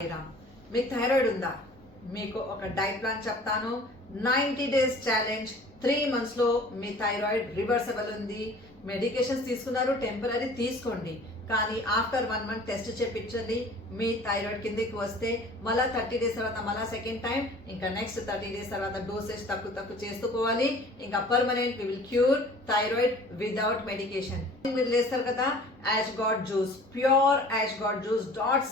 మీకు థైరాయిడ్ ఉందా? మీకు ఒక డైట్ ప్లాన్ చెప్తాను. 90 days ఛాలెంజ్. 3 months లో మీ థైరాయిడ్ రివర్సబుల్ ఉంది. మెడికేషన్స్ తీసుకున్నారు, టెంపరీ తీసుకోండి, కానీ ఆఫ్టర్ 1 month టెస్ట్ చేపించండి. మీ థైరాయిడ్ కిందకి వస్తే మళ్ళీ 30 days తర్వాత మళ్ళీ సెకండ్ టైం, ఇంకా నెక్స్ట్ 30 days తర్వాత డోసేజ్ తక్కువ చేసుకోవాలి. ఇంకా permanent we will cure thyroid without medication. మీరు లేస్తారు కదా, ash gourd juice, pure ash gourd juice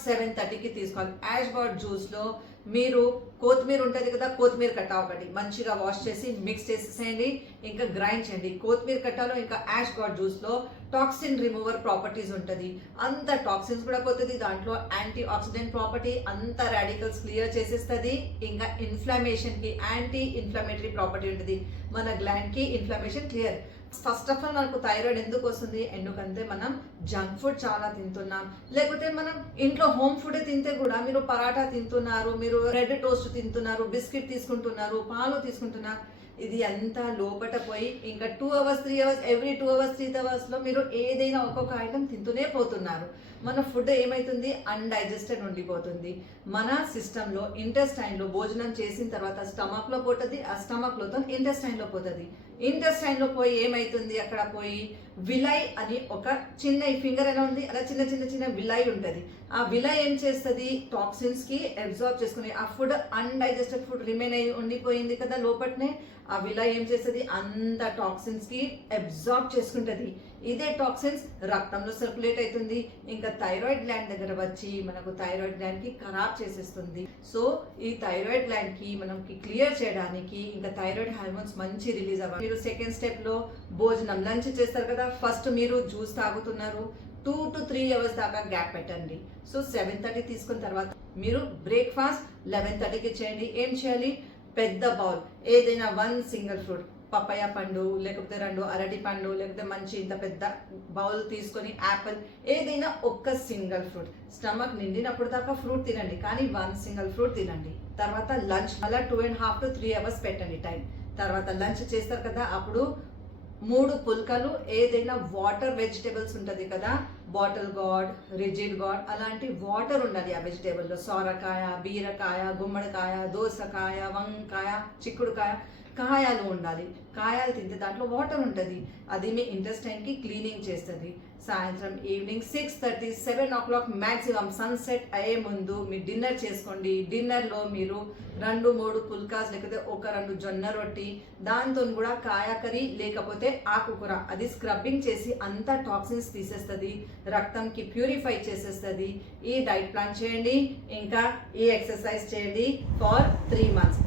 .730కి తీసుకోవాలి. యాష్ గాడ్ జ్యూస్ లో మీరు కొత్తిమీర ఉంటుంది కదా, కొత్తిమీర కట్ట ఒకటి మంచిగా వాష్ చేసి మిక్స్ చేసేసేయండి, ఇంకా గ్రైండ్ చేయండి. కొత్తిమీర కట్టలో ఇంకా యాష్ గాడ్ జ్యూస్ లో టాక్సిన్ రిమూవర్ ప్రాపర్టీస్ ఉంటుంది. అంత టాక్సిన్స్ కూడా పోతుంది, దాంట్లో యాంటీ ఆక్సిడెంట్ ప్రాపర్టీ, అంత రాడికల్స్ క్లియర్ చేసేస్తుంది. ఇంకా ఇన్ఫ్లమేషన్ కి యాంటీ ఇన్ఫ్లమేటరీ ప్రాపర్టీ ఉంటుంది. మన గ్లాండ్ కి inflammation clear. First of all మనకు థైరాయిడ్ ఎందుకు వస్తుంది? ఎందుకంటే మనం జంక్ ఫుడ్ చాలా తింటున్నాం, లేకపోతే మనం ఇంట్లో హోమ్ ఫుడ్ తింటే కూడా మీరు పరాటా తింటున్నారు, మీరు రెడ్ టోస్ట్ తింటున్నారు, బిస్కెట్ తీసుకుంటున్నారు, పాలు తీసుకుంటున్నారు. ఇది అంతా లోపట పోయి ఇంకా 2 hours 3 hours every 2 hours 3 hours లో మీరు ఏదైనా ఒక్కొక్క ఐటమ్ తింటూనే పోతున్నారు. మన ఫుడ్ ఏమైతుంది? అన్డైజెస్టెడ్ ఉండిపోతుంది. మన సిస్టంలో ఇంటెస్టైన్లో భోజనం చేసిన తర్వాత స్టమక్లో పోతుంది, ఆ స్టమక్లోతో ఇంటెస్టైన్లో పోతుంది. ఇంటెస్టైన్లో పోయి ఏమైతుంది? అక్కడ పోయి విలై అని ఒక చిన్న ఫింగర్ ఎలా ఉంది, అలా చిన్న విలై ఉంటుంది. ఆ విలై ఏం చేస్తుంది? టాక్సిన్స్ కి అబ్జార్బ్ చేసుకుని, ఆ ఫుడ్ అన్డైజెస్టెడ్ ఫుడ్ రిమైన్ అయి ఉండిపోయింది కదా లోపట్నే, ఆ విలై ఏం చేస్తుంది? అంత టాక్సిన్స్ కి అబ్జార్బ్ చేసుకుంటది. ఇదే టాక్సిన్స్ రక్తంలో సర్క్యులేట్ అవుతుంది, ఇంకా థైరాయిడ్ గ్లాండ్ దగ్గర వచ్చి మనకు థైరాయిడ్ గ్లాండ్ కి ఖరాబ్ చేసేస్తుంది. సో ఈ థైరాయిడ్ గ్లాండ్ కి మనం క్లియర్ చేయడానికి ఇంకా థైరాయిడ్ హార్మోన్స్ మంచి రిలీజ్ అవ్వాలి. మీరు సెకండ్ స్టెప్ లో భోజనం లంచ్ చేస్తారు కదా, ఫస్ట్ మీరు జ్యూస్ తాగుతున్నారు, 2 to 3 hours దాకా గ్యాప్ పెట్టండి. సో 7:30 తీసుకున్న తర్వాత మీరు బ్రేక్ఫాస్ట్ 11:30కి చేయండి. ఏం చేయాలి? పెద్ద బౌల్ ఏదైనా 1 single ఫ్రూట్, పపాయ పండు, లేకపోతే 2 అరటి పండు, లేకపోతే మంచి ఇంత పెద్ద బౌల్ తీసుకొని యాపిల్, ఏదైనా ఒక్క సింగిల్ ఫ్రూట్. స్టమక్ నిండినప్పుడు దాకా ఫ్రూట్ తినండి, కానీ 1 single ఫ్రూట్ తినండి. తర్వాత లంచ్ మళ్ళీ 2.5 to 3 hours పెట్టండి టైం. తర్వాత లంచ్ చేస్తారు కదా, అప్పుడు 3 పుల్కలు ఏదైనా వాటర్ వెజిటేబుల్స్ ఉంటుంది కదా, బాటిల్ గార్డ్, రిజిడ్ గార్డ్, అలాంటి వాటర్ ఉండాలి ఆ వెజిటేబుల్లో. సొరకాయ, బీరకాయ, గుమ్మడికాయ, దోసకాయ, వంకాయ, చిక్కుడుకాయ, కాయాలు ఉండాలి. కాయాలు తింటే దాంట్లో వాటర్ ఉంటుంది, అది మీ ఇంటెస్టైన్కి క్లీనింగ్ చేస్తుంది. సాయంత్రం ఈవినింగ్ 6:30 7 o'clock మ్యాక్సిమం సన్సెట్ అయ్యే ముందు మీ డిన్నర్ చేసుకోండి. డిన్నర్లో మీరు 2-3 పుల్కాస్, లేకపోతే 1-2 జొన్న రొట్టి, దాంతో కూడా కాయ కర్రీ లేకపోతే ఆకుకూర, అది స్క్రబ్బింగ్ చేసి అంతా టాక్సిన్స్ తీసేస్తుంది, రక్తంకి ప్యూరిఫై చేసేస్తుంది. ఈ డైట్ ప్లాన్ చేయండి, ఇంకా ఈ ఎక్సర్సైజ్ చేయండి ఫర్ 3 months.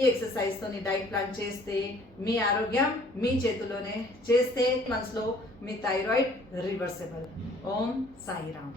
ఈ ఎక్సర్సైజ్ తోని డైట్ ప్లాన్ చేస్తే మీ ఆరోగ్యం మీ చేతిలోనే. చేస్తే మంత్స్లో మీ థైరాయిడ్ రివర్సిబుల్. ఓం సాయిరామ్.